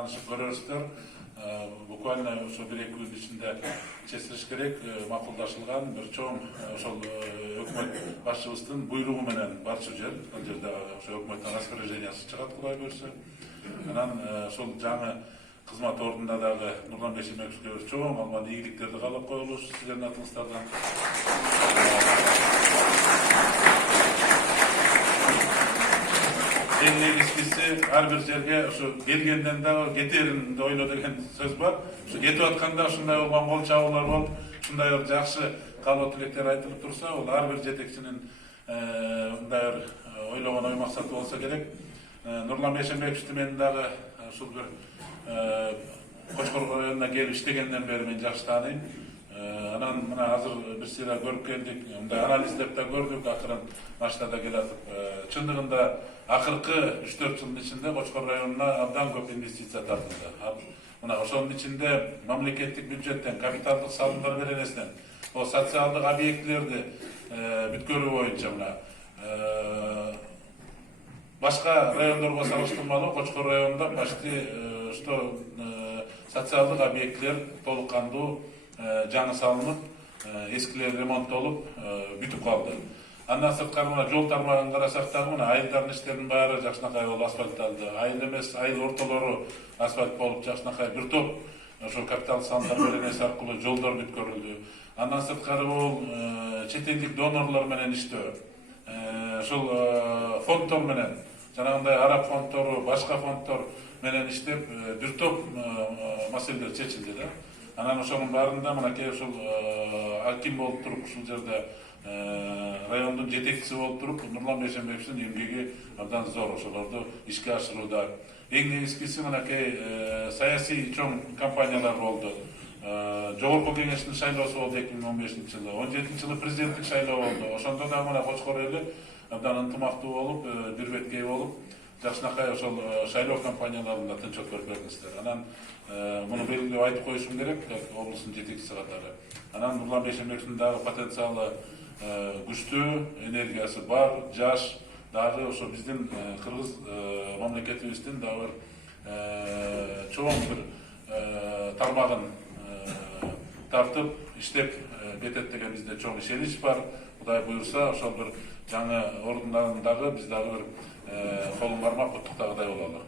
таанышып көрөрсүздөр. Буквально ошо 1-2 күн ичинде чечилиш керек, макулдашылган бир чоң ошол өкмөт башчыбыздын буйругу менен барчу жер. Ал жерде ошо өкмөттүн распоряжениясы чыгат, Кудай буйрса. Анан ошол жаңы кызмат ордунда дагы Нурлан Бейшембековге чоң алган ийгиликтерди каалап коелуш сиздердин атыңыздардан. Эң негизгиси ар бир жерге ошо келгенден дагы кетерин ойло деген сөз бар. Ошо кетип атканда ушундай болгон кол чабуулар болуп, ушундай бир жакшы каалоо тилектер айтылып турса, бул ар бир жетекчинин мындай бир ойлогон ой максаты болсо керек. Нурлан Бейшембековду мен дагы ушул бир Кочкор районуна келип иштегенден бери мен жакшы тааныйм. Анан мына азыр бир сыйра көрүп келдик, мындай анализдеп да көрдүк, акырын баштада келатып. Чындыгында акыркы 3-4 жылдын ичинде Кочкор районуна абдан көп инвестиция тартылды. Мына ошонун ичинде мамлекеттик бюджеттен, капиталдык салымдар беренесинен, о социалдык объектилерди бүткөрүү боюнча мына башка райондорго салыштырмалуу Кочкор районунда почти что социалдык объектилер толук кандуу жаңы салынып, эскилер ремонттолуп бүтүп калды. Андан сырткары мына жол тармагын карасак дагы мына айылдардын иштеринин баары жакшынакай болуп асфальтталды. Айыл эмес, айыл ортолору асфальт болуп жакшынакай бир топ ошол капитал салымдар беренеси аркылуу жолдор бүткөрүлдү. Андан сырткары бул чет элдик донорлор менен иштөө. Ошол фонддор менен, жанагындай араб фонддору, башка фонддор менен иштеп бир топ маселелер чечилди да. Анан ошонун баарында мынакей ушул аким болуп туруп ушул жерде райондун жетекчиси болуп туруп Нурлан Бейшембековдун эмгеги абдан зор ошолорду ишке ашырууда. Эң негизгиси мынакей саясий чоң компаниялар болду. Жогорку кеңештин шайлоосу болду 2015-жылы, 17-жылы президенттик шайлоо болду. Ошондо да мына Кочкор эли абдан ынтымактуу болуп, бир беткей болуп, жакшынакай ошол шайлоо компанияларында тынчок көрүп бердиңиздер. Анан муну белгилеп айтып коюшум керек, облустун жетекчиси катары. Анан Нурлан Бейшембековдун дагы потенциалы күчтүү, энергиясы бар, жаш, дагы ошо биздин кыргыз мамлекетибиздин дагы чоң бир тармагын тартып иштеп кетет деген бизде чоң ишенич бар. Кудай буйрса ошол бир жаңы ордундарын дагы биз дагы бир колун кармап куттуктагыдай бололу.